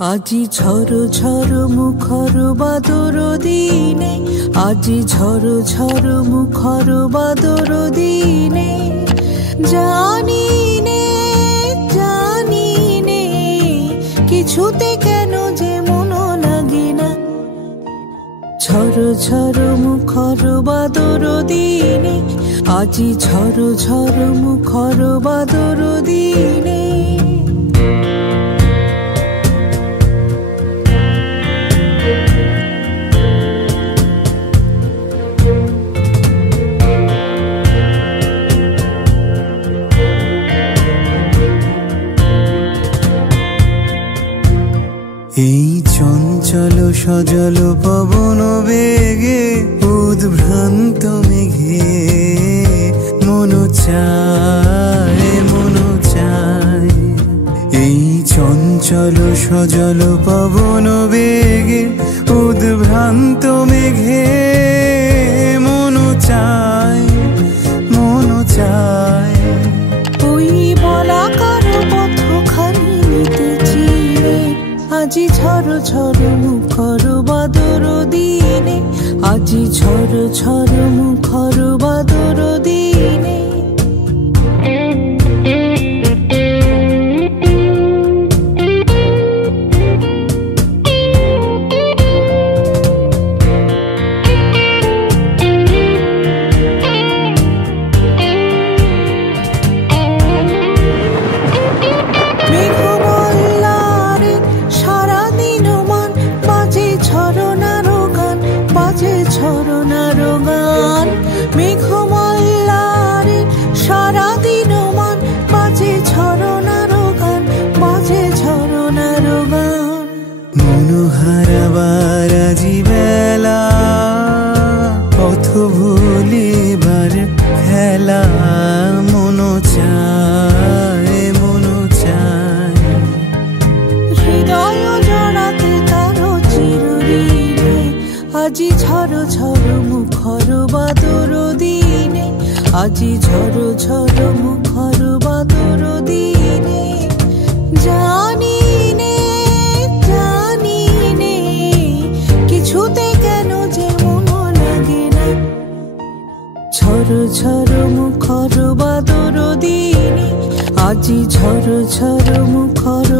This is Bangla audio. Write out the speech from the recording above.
আজি ঝড় ঝড় মুখর বাদর দিনে, আজি ঝড় ঝড় মুখর বাদর দিনে, জানি নে কিছুতে কেন যে মন লাগে না। ঝড় ঝড় মুখর বাদর দিনে, আজি ঝড় ঝড় মুখর বাদর দিনে। এই চঞ্চল সজল পবন বেগে, উদ্ভ্রান্ত মেঘে মন চায় মন চায়। এই চঞ্চল সজল পবন বেগে, উদ্ভ্রান্ত মেঘে মন চায় মন চায়। ওই বলাকার পথখানি নিতেছি রে, আজি ঝড় ঝড় মুখর বাদর দিনে, আজি ঝড় ঝড় মুখর বাদর দিনে। ঝরনার গান মেঘমাল্লারে, সারাদিন মান বাজে ঝরনার গান, বাজে ঝরনার গান। মনোহারাবার আজি বেলা, পথ ভুলিবার খেলা, মন চায় মন চায়। হৃদয় জড়াতে কারো চিরদিনে, আজি ঝড় ঝড় মুখর বাদর দিনে, আজি ঝড় ঝড় মুখর বাদর দিনে। জানি নে কিছুতে কেন যে মন লাগে না। ঝড় ঝড় মুখর বাদর দিনে, আজি ঝড় ঝড় মুখর